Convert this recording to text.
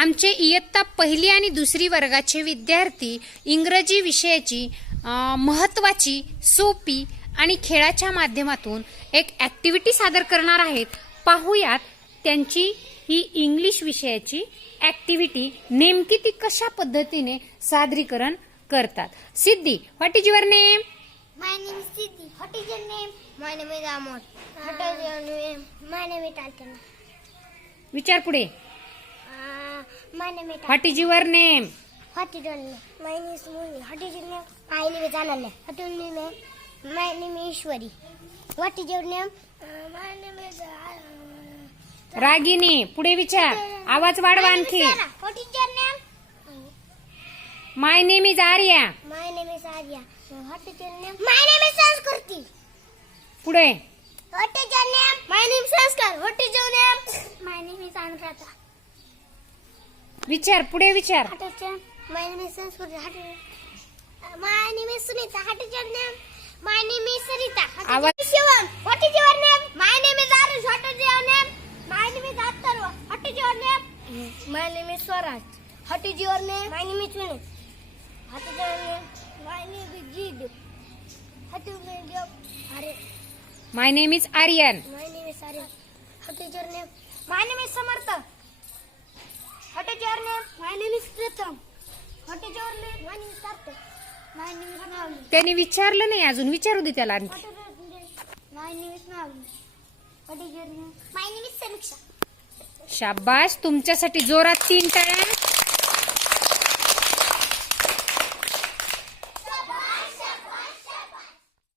आमचे इयत्ता पहिली आणि दुसरी वर्गाचे विद्यार्थी इंग्रजी विषयाची महत्त्वाची सोपी आणि खेळाच्या माध्यमातून एक ॲक्टिव्हिटी सादर करणार आहेत पाहूयात त्यांची ही इंग्लिश विषयाची ॲक्टिव्हिटी नेमकी ती कशा पद्धतीने सादरीकरण करतात Siddhi what is your name is Siddhi. What is your name? My name is Amor. What is your name? My name is Altana. विचार पुढे my name is what is your name What is your name? My name is Muni. What is your name? My name is Ananya. What is your name? My name is Ishwari. What is your name? Uh, my name is. Uh, Ragini पुढे विचार आवाज वाढवा my name is आणखी. What is your name? My name is Arya My name is Arya. Uh, what is your name? My name is Sanskriti. पुढे What is your name? My name is Sanskar. What is your name? My name is Anuradha. विचार पुढे विचार my name is Sunita what's your my name is Sarita आवाज Shivam name my name is Aarush what's your name my name is आत्तरु what's your name my name is Swaraj what's your name my name is Sunita what's your name my name is geed what's your name अरे my name Aryan my name is Aryan what's your name my name is Samarth What is your name? My name is Pratham. What is your name? My name is Karthik. My name is Navni. त्याने विचारलं नाही अजून विचारू दे त्याला आणखी What is your name? My name is Navni. What is your name? My name is Samiksha. शाबाश तुमच्यासाठी जोरात तीन टाळ्या